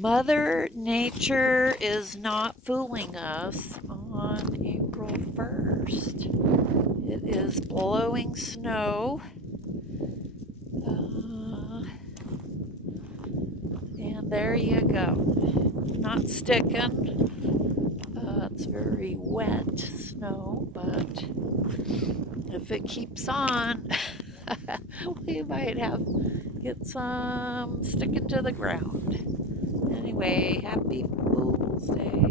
Mother Nature is not fooling us on April 1st. It is blowing snow, and there you go. Not sticking. It's very wet snow, but if it keeps on, we might get some sticking to the ground. Anyway, happy Fool's Day.